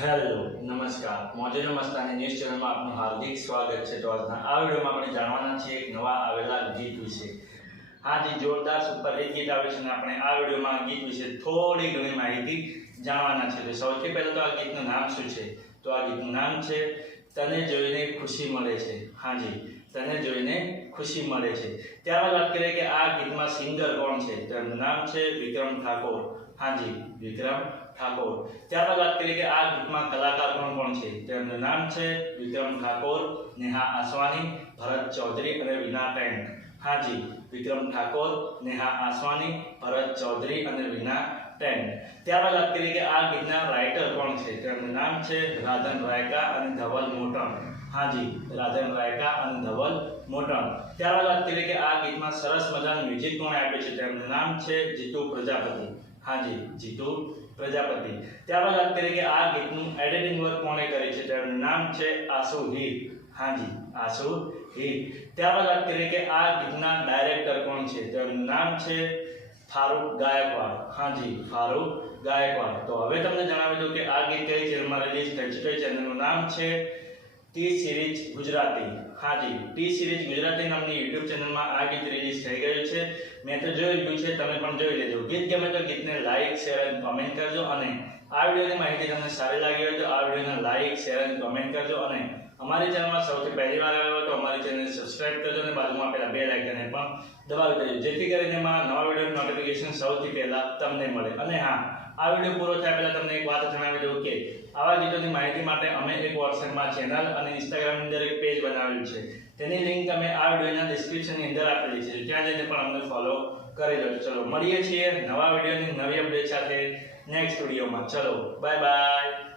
Hello નમસ્કાર મોજેનો Mastani news ચેનલમાં આપનું હાર્દિક સ્વાગત છે। તો આજના આ વિડીયોમાં આપણે જાણવાના છીએ એક નવા આવેલા ગીત વિશે। હાજી જોરદાર સુપર હિટ ગીત આવે છે અને આપણે આ વિડીયોમાં ગીત વિશે થોડી ઘણી માહિતી જાણવાના છે। તો સૌથી પહેલાં તો આ ગીતનું નામ શું છે? તો આ ગીતનું નામ છે તને જોઈને ખુશી મળે છે। હાજી તને જોઈને ખુશી મળે છે। ત્યારબાદ વાત કરીએ કે આ ગીતમાં સિંગર કોણ છે? તો એમનું નામ છે વિક્રમ ઠાકોર। હાજી વિક્રમ ઠાકોર। ત્યારબાદ વાત કરીએ કે આ ગીતમાં કલાકાર કોણ છે? તો એમનું નામ છે વિક્રમ ઠાકોર, નેહા આસવાની, ભરત ચૌધરી અને વિના ટેંક। હાજી વિક્રમ ઠાકોર, નેહા આસવાની, ભરત ચૌધરી અને વિના ટેંક। ત્યારબાદ વાત કરીએ કે આ ગીતના રાઇટર કોણ છે? તો એમનું નામ છે રાધન રાયકા અને ધવલ મોટણ। હાજી રાધન રાયકા અને ધવલ મોટણ। ત્યારબાદ વાત કરીએ કે આ ગીતમાં સરસ મજાનું મ્યુઝિક કોણે આપ્યું છે? તો એમનું નામ છે જીતુ પ્રજાપતિ। હાજી જીતુ પ્રજાપતિ। ત્યારબાદ વાત કરીએ કે આ ગીતનું એડિટિંગ વર્ક કોણે કરી છે? તો એમનું નામ છે આશુ હીર। હાજી આશુ હીર। ત્યારબાદ વાત કરીએ કે આ ગીતના ડાયરેક્ટર કોણ છે? તો એમનું નામ છે ફારૂક ગાયકવાડ। હાજી ફારૂક ગાયકવાડ। તો હવે તમને જણાવી દઉં કે આ ગીત કઈ ચેનલમાં રિલીઝ થઈ છે? તો ચેનલનું નામ છે ટી સિરીઝ ગુજરાતી। હાજી ટી સિરીઝ ગુજરાતી નામની યુટ્યુબ ચેનલમાં આ ગીત રિલીઝ થઈ ગયું છે। મેં તો જોઈ લીધું છે, તમે પણ જોઈ લેજો। ગીત ગમે તો ગીતને લાઈક શેર અને કમેન્ટ કરજો અને આ વિડીયોની માહિતી તમને સારી લાગી હોય તો આ વિડીયોને લાઈક શેર અને કમેન્ટ કરજો અને અમારી ચેનલમાં સૌથી પહેલી વાર આવ્યો હોય તો અમારી ચેનલને સબસ્ક્રાઇબ કરજો અને બાજુમાં આપેલા બેલ આઇકનને પણ દબાવી દેજો જેથી કરીને મારા નવા વિડીયોની નોટિફિકેશન સૌથી પહેલા તમને મળે। અને હા, આ વિડીયો પૂરો થયા પહેલા તમને એક વાત જણાવી દઉં કે આવા ગીતોની માહિતી માટે અમે એક વોટ્સએપમાં ચેનલ અને ઇન્સ્ટાગ્રામની અંદર એક પેજ બનાવેલું છે। તેની લિંક તમે આ વિડીયોના ડિસ્ક્રિપ્શનની અંદર આપેલી છે, ત્યાં જઈને પણ અમને ફોલો કરી લો। ચલો મળીએ છીએ નવા વિડીયોની નવી અપડેટ સાથે નેક્સ્ટ વિડીયોમાં। ચલો બાય બાય।